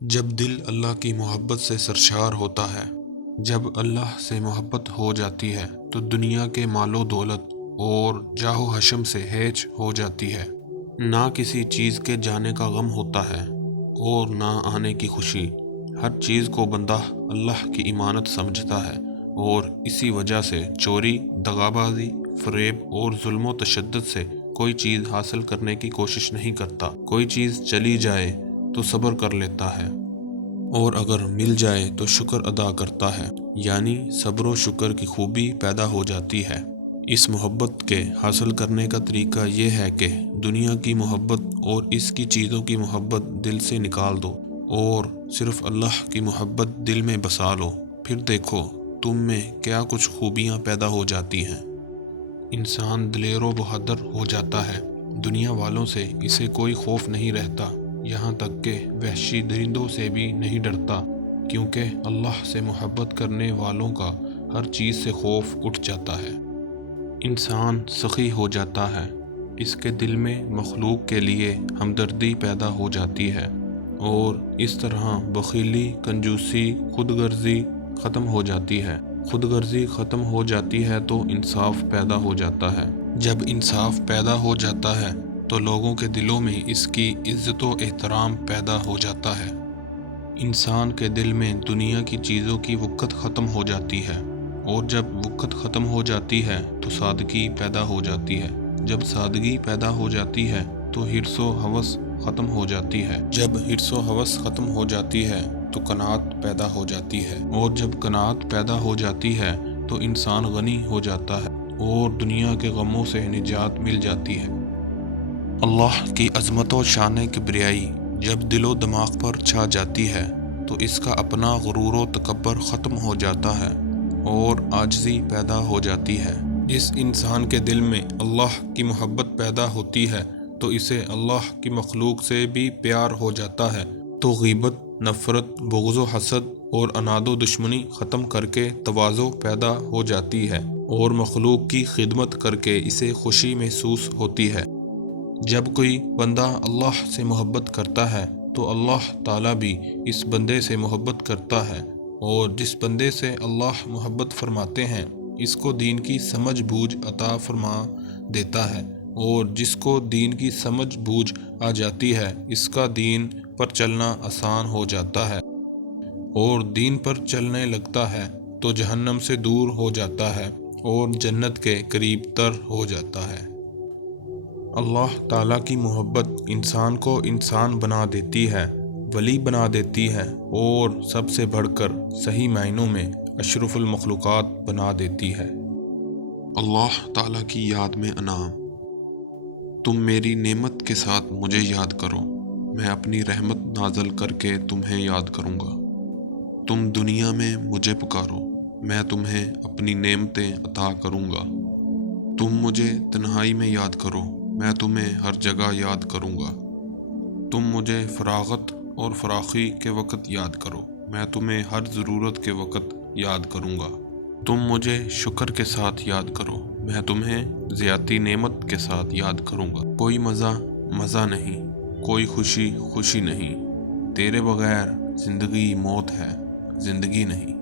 جب دل اللہ کی محبت سے سرشار ہوتا ہے، جب اللہ سے محبت ہو جاتی ہے تو دنیا کے مال و دولت اور جاہ و حشم سے ہیچ ہو جاتی ہے۔ نہ کسی چیز کے جانے کا غم ہوتا ہے اور نہ آنے کی خوشی۔ ہر چیز کو بندہ اللہ کی امانت سمجھتا ہے اور اسی وجہ سے چوری، دغابازی، فریب اور ظلم و تشدد سے کوئی چیز حاصل کرنے کی کوشش نہیں کرتا۔ کوئی چیز چلی جائے تو صبر کر لیتا ہے اور اگر مل جائے تو شکر ادا کرتا ہے، یعنی صبر و شکر کی خوبی پیدا ہو جاتی ہے۔ اس محبت کے حاصل کرنے کا طریقہ یہ ہے کہ دنیا کی محبت اور اس کی چیزوں کی محبت دل سے نکال دو اور صرف اللہ کی محبت دل میں بسا لو، پھر دیکھو تم میں کیا کچھ خوبیاں پیدا ہو جاتی ہیں۔ انسان دلیر و بہادر ہو جاتا ہے، دنیا والوں سے اسے کوئی خوف نہیں رہتا، یہاں تک کہ وحشی درندوں سے بھی نہیں ڈرتا، کیونکہ اللہ سے محبت کرنے والوں کا ہر چیز سے خوف اٹھ جاتا ہے۔ انسان سخی ہو جاتا ہے، اس کے دل میں مخلوق کے لیے ہمدردی پیدا ہو جاتی ہے اور اس طرح بخیلی، کنجوسی، خود غرضی ختم ہو جاتی ہے۔ خود غرضی ختم ہو جاتی ہے تو انصاف پیدا ہو جاتا ہے۔ جب انصاف پیدا ہو جاتا ہے تو لوگوں کے دلوں میں اس کی عزت و احترام پیدا ہو جاتا ہے۔ انسان کے دل میں دنیا کی چیزوں کی وقت ختم ہو جاتی ہے اور جب وقت ختم ہو جاتی ہے تو سادگی پیدا ہو جاتی ہے۔ جب سادگی پیدا ہو جاتی ہے تو حرص و ہوس ختم ہو جاتی ہے۔ جب حرص و ہوس ختم ہو جاتی ہے تو قناعت پیدا ہو جاتی ہے اور جب قناعت پیدا ہو جاتی ہے تو انسان غنی ہو جاتا ہے اور دنیا کے غموں سے نجات مل جاتی ہے۔ اللہ کی عظمت و شان کبریائی جب دل و دماغ پر چھا جاتی ہے تو اس کا اپنا غرور و تکبر ختم ہو جاتا ہے اور عاجزی پیدا ہو جاتی ہے۔ جس انسان کے دل میں اللہ کی محبت پیدا ہوتی ہے تو اسے اللہ کی مخلوق سے بھی پیار ہو جاتا ہے، تو غیبت، نفرت، بغض و حسد اور عناد و دشمنی ختم کر کے تواضع پیدا ہو جاتی ہے اور مخلوق کی خدمت کر کے اسے خوشی محسوس ہوتی ہے۔ جب کوئی بندہ اللہ سے محبت کرتا ہے تو اللہ تعالیٰ بھی اس بندے سے محبت کرتا ہے اور جس بندے سے اللہ محبت فرماتے ہیں اس کو دین کی سمجھ بوجھ عطا فرما دیتا ہے، اور جس کو دین کی سمجھ بوجھ آ جاتی ہے اس کا دین پر چلنا آسان ہو جاتا ہے اور دین پر چلنے لگتا ہے تو جہنم سے دور ہو جاتا ہے اور جنت کے قریب تر ہو جاتا ہے۔ اللہ تعالیٰ کی محبت انسان کو انسان بنا دیتی ہے، ولی بنا دیتی ہے اور سب سے بڑھ کر صحیح معنوں میں اشرف المخلوقات بنا دیتی ہے۔ اللہ تعالیٰ کی یاد میں انعام۔ تم میری نعمت کے ساتھ مجھے یاد کرو، میں اپنی رحمت نازل کر کے تمہیں یاد کروں گا۔ تم دنیا میں مجھے پکارو، میں تمہیں اپنی نعمتیں عطا کروں گا۔ تم مجھے تنہائی میں یاد کرو، میں تمہیں ہر جگہ یاد کروں گا۔ تم مجھے فراغت اور فراخی کے وقت یاد کرو، میں تمہیں ہر ضرورت کے وقت یاد کروں گا۔ تم مجھے شکر کے ساتھ یاد کرو، میں تمہیں زیادتی نعمت کے ساتھ یاد کروں گا۔ کوئی مزہ مزہ نہیں، کوئی خوشی خوشی نہیں، تیرے بغیر زندگی موت ہے، زندگی نہیں۔